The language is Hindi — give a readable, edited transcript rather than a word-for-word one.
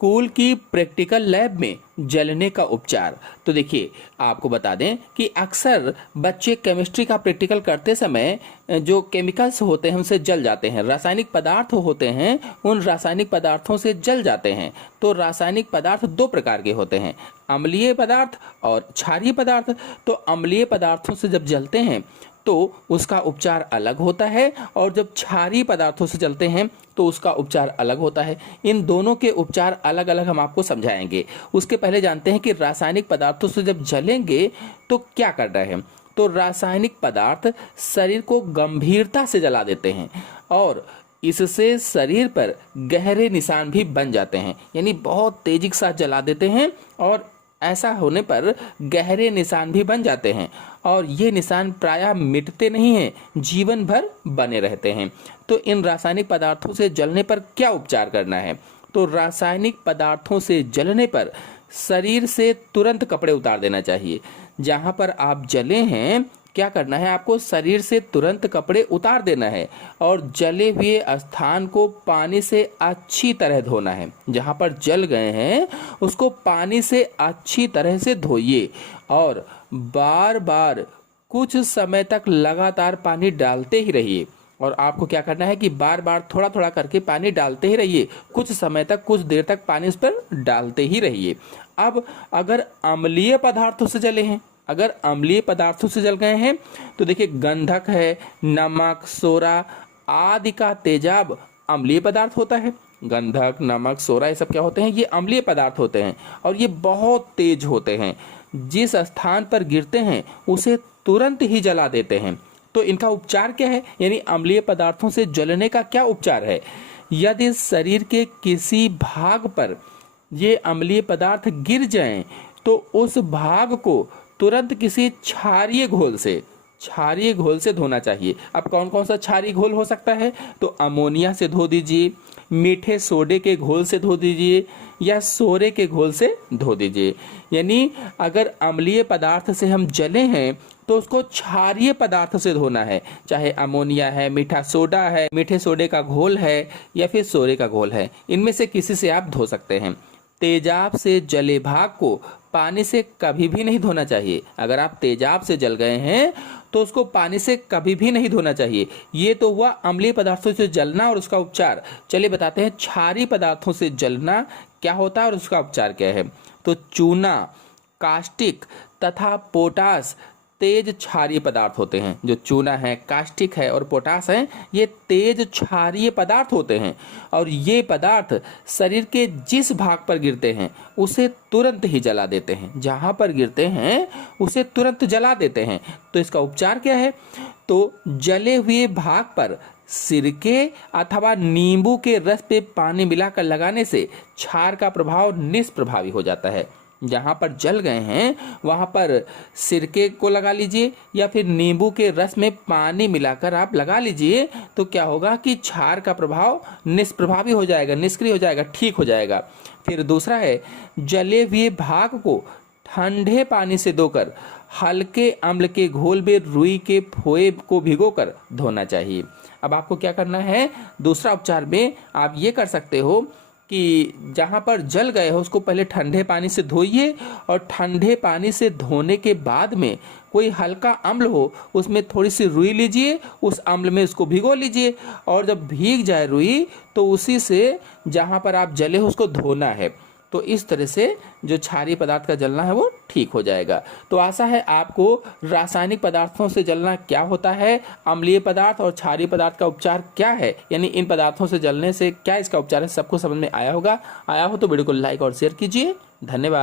स्कूल की प्रैक्टिकल लैब में जलने का उपचार। तो देखिए, आपको बता दें कि अक्सर बच्चे केमिस्ट्री का प्रैक्टिकल करते समय जो केमिकल्स होते हैं उनसे जल जाते हैं, रासायनिक पदार्थ होते हैं उन रासायनिक पदार्थों से जल जाते हैं। तो रासायनिक पदार्थ दो प्रकार के होते हैं, अम्लीय पदार्थ और क्षारीय पदार्थ। तो अम्लीय पदार्थों से जब जलते हैं तो उसका उपचार अलग होता है, और जब क्षारीय पदार्थों से जलते हैं तो उसका उपचार अलग होता है। इन दोनों के उपचार अलग अलग हम आपको समझाएंगे। उसके पहले जानते हैं कि रासायनिक पदार्थों से जब जलेंगे तो क्या करना है। तो रासायनिक पदार्थ शरीर को गंभीरता से जला देते हैं और इससे शरीर पर गहरे निशान भी बन जाते हैं, यानी बहुत तेजी के साथ जला देते हैं और ऐसा होने पर गहरे निशान भी बन जाते हैं, और ये निशान प्रायः मिटते नहीं हैं, जीवन भर बने रहते हैं। तो इन रासायनिक पदार्थों से जलने पर क्या उपचार करना है। तो रासायनिक पदार्थों से जलने पर शरीर से तुरंत कपड़े उतार देना चाहिए। जहाँ पर आप जले हैं क्या करना है, आपको शरीर से तुरंत कपड़े उतार देना है और जले हुए स्थान को पानी से अच्छी तरह धोना है। जहाँ पर जल गए हैं उसको पानी से अच्छी तरह से धोइए और बार बार कुछ समय तक लगातार पानी डालते ही रहिए। और आपको क्या करना है कि बार बार थोड़ा थोड़ा करके पानी डालते ही रहिए, कुछ समय तक, कुछ देर तक पानी उस पर डालते ही रहिए। अब अगर अम्लीय पदार्थों से जले हैं, अगर अम्लीय पदार्थों से जल गए हैं तो देखिए, गंधक है, नमक, सोरा आदि का तेजाब अम्लीय पदार्थ होता है। गंधक, नमक, सोरा ये सब क्या होते हैं, ये अम्लीय पदार्थ होते हैं और ये बहुत तेज होते हैं। जिस स्थान पर गिरते हैं उसे तुरंत ही जला देते हैं। तो इनका उपचार क्या है, यानी अम्लीय पदार्थों से जलने का क्या उपचार है। यदि शरीर के किसी भाग पर ये अम्लीय पदार्थ गिर जाएं तो उस भाग को तुरंत किसी क्षारीय घोल से धोना चाहिए। अब कौन कौन सा क्षारीय घोल हो सकता है, तो अमोनिया से धो दीजिए, मीठे सोडे के घोल से धो दीजिए या सोरे के घोल से धो दीजिए। यानी अगर अम्लीय पदार्थ से हम जले हैं तो उसको क्षारीय पदार्थ से धोना है, चाहे अमोनिया है, मीठा सोडा है, मीठे सोडे का घोल है या फिर सोरे का घोल है, इनमें से किसी से आप धो सकते हैं। तेजाब से जले भाग को पानी से कभी भी नहीं धोना चाहिए। अगर आप तेजाब से जल गए हैं तो उसको पानी से कभी भी नहीं धोना चाहिए। ये तो हुआ अम्लीय पदार्थों से जलना और उसका उपचार। चलिए बताते हैं क्षारीय पदार्थों से जलना क्या होता है और उसका उपचार क्या है। तो चूना, कास्टिक तथा पोटास तेज क्षारीय पदार्थ होते हैं। जो चूना है, कास्टिक है और पोटास है, ये तेज क्षारीय पदार्थ होते हैं और ये पदार्थ शरीर के जिस भाग पर गिरते हैं उसे तुरंत ही जला देते हैं। जहाँ पर गिरते हैं उसे तुरंत जला देते हैं। तो इसका उपचार क्या है, तो जले हुए भाग पर सिरके अथवा नींबू के रस पे पानी मिलाकर लगाने से क्षार का प्रभाव निष्प्रभावी हो जाता है। जहाँ पर जल गए हैं वहाँ पर सिरके को लगा लीजिए या फिर नींबू के रस में पानी मिलाकर आप लगा लीजिए, तो क्या होगा कि क्षार का प्रभाव निष्प्रभावी हो जाएगा, निष्क्रिय हो जाएगा, ठीक हो जाएगा। फिर दूसरा है, जले हुए भाग को ठंडे पानी से धोकर हल्के अम्ल के घोल में रुई के फोए को भिगोकर धोना चाहिए। अब आपको क्या करना है, दूसरा उपचार में आप ये कर सकते हो कि जहाँ पर जल गए हो उसको पहले ठंडे पानी से धोइए और ठंडे पानी से धोने के बाद में कोई हल्का अम्ल हो उसमें थोड़ी सी रुई लीजिए, उस अम्ल में उसको भिगो लीजिए और जब भीग जाए रुई तो उसी से जहाँ पर आप जले हो उसको धोना है। तो इस तरह से जो क्षारीय पदार्थ का जलना है वो ठीक हो जाएगा। तो आशा है आपको रासायनिक पदार्थों से जलना क्या होता है, अम्लीय पदार्थ और क्षारीय पदार्थ का उपचार क्या है, यानी इन पदार्थों से जलने से क्या इसका उपचार है, सबको समझ में आया होगा। आया हो तो वीडियो को लाइक और शेयर कीजिए। धन्यवाद।